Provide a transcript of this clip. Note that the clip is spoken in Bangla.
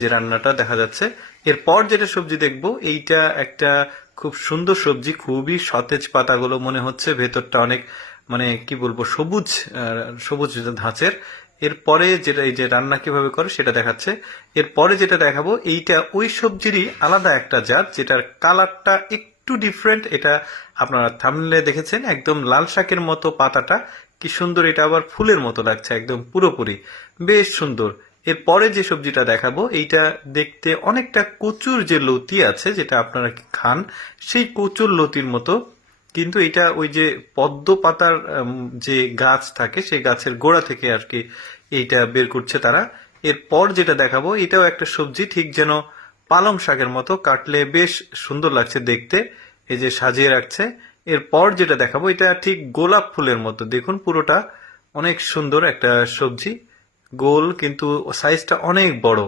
যে রান্নাটা দেখা যাচ্ছে। এরপর যেটা সবজি দেখবো এইটা একটা খুব সুন্দর সবজি, খুবই সতেজ, পাতাগুলো মনে হচ্ছে ভেতরটা অনেক মানে কি বলবো সবুজ, সবুজ ধাঁচের। এরপরে যেটা এই যে রান্না কিভাবে করে সেটা দেখাচ্ছে। এরপরে যেটা দেখাবো এইটা ওই সবজিরই আলাদা একটা জাত, যেটার কালারটা একটু ডিফারেন্ট। এটা আপনারা থাম্বনেলে দেখেছেন, একদম লাল শাকের মতো পাতাটা, কি সুন্দর! এটা আবার ফুলের মতো লাগছে একদম পুরোপুরি, বেশ সুন্দর। এরপরে যে সবজিটা দেখাবো এইটা দেখতে অনেকটা কচুর যে লতি আছে, যেটা আপনারা খান, সেই কচুর লতির মতো, কিন্তু এটা ওই যে পদ্ম পাতার যে গাছ থাকে সেই গাছের গোড়া থেকে আর কি এইটা বের করছে তারা। এরপর যেটা দেখাবো এটাও একটা সবজি, ঠিক যেন পালং শাকের মতো, কাটলে বেশ সুন্দর লাগছে দেখতে, এই যে সাজিয়ে রাখছে। এরপর যেটা দেখাবো এটা ঠিক গোলাপ ফুলের মতো, দেখুন পুরোটা অনেক সুন্দর একটা সবজি, গোল কিন্তু সাইজটা অনেক বড়।